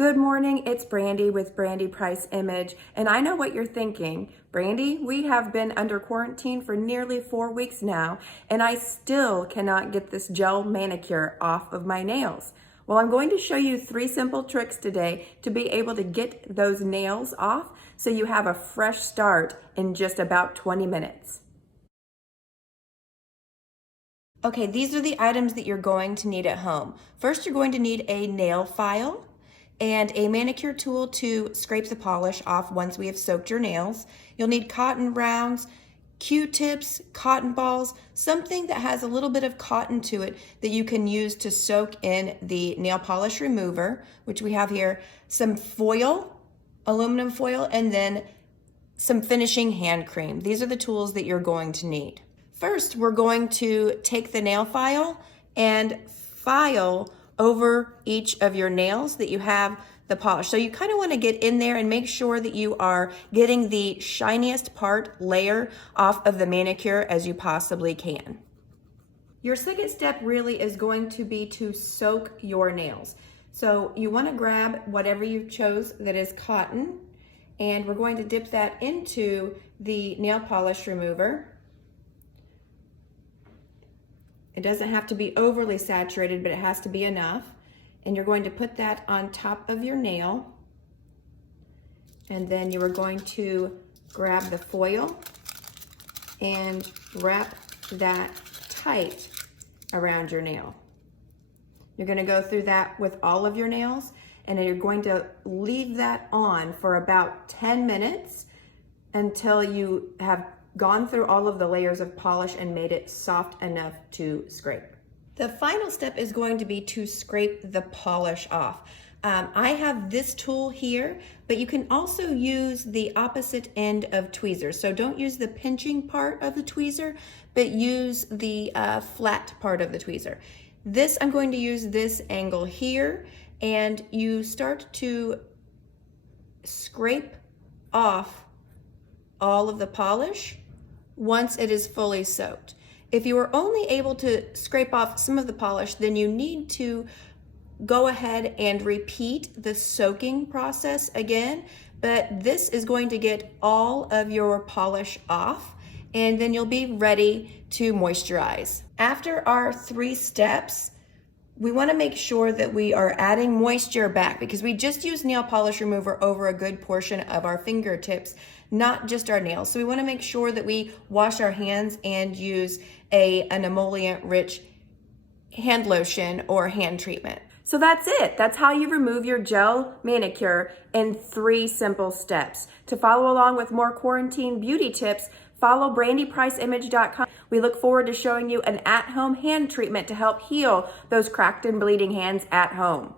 Good morning, it's Brandy with Brandy Price Image, and I know what you're thinking. Brandy, we have been under quarantine for nearly 4 weeks now, and I still cannot get this gel manicure off of my nails. Well, I'm going to show you 3 simple tricks today to be able to get those nails off so you have a fresh start in just about 20 minutes. Okay, these are the items that you're going to need at home. First, you're going to need a nail file and a manicure tool to scrape the polish off once we have soaked your nails. You'll need cotton rounds, Q-tips, cotton balls, something that has a little bit of cotton to it that you can use to soak in the nail polish remover, which we have here, some foil, aluminum foil, and then some finishing hand cream. These are the tools that you're going to need. First, we're going to take the nail file and file over each of your nails that you have the polish. So you kind of want to get in there and make sure that you are getting the shiniest part layer off of the manicure as you possibly can. Your second step really is going to be to soak your nails. So you want to grab whatever you chose that is cotton, and we're going to dip that into the nail polish remover. It doesn't have to be overly saturated, but it has to be enough. And you're going to put that on top of your nail. And then you are going to grab the foil and wrap that tight around your nail. You're going to go through that with all of your nails, and then you're going to leave that on for about 10 minutes until you have gone through all of the layers of polish and made it soft enough to scrape. The final step is going to be to scrape the polish off. I have this tool here, but you can also use the opposite end of tweezers. So don't use the pinching part of the tweezer, but use the flat part of the tweezer. I'm going to use this angle here, and you start to scrape off all of the polish once it is fully soaked. If you are only able to scrape off some of the polish, then you need to go ahead and repeat the soaking process again, but this is going to get all of your polish off, and then you'll be ready to moisturize. After our 3 steps, we want to make sure that we are adding moisture back, because we just used nail polish remover over a good portion of our fingertips, not just our nails. So we want to make sure that we wash our hands and use an emollient-rich hand lotion or hand treatment. So that's it. That's how you remove your gel manicure in 3 simple steps. To follow along with more quarantine beauty tips, follow brandypriceimage.com. We look forward to showing you an at-home hand treatment to help heal those cracked and bleeding hands at home.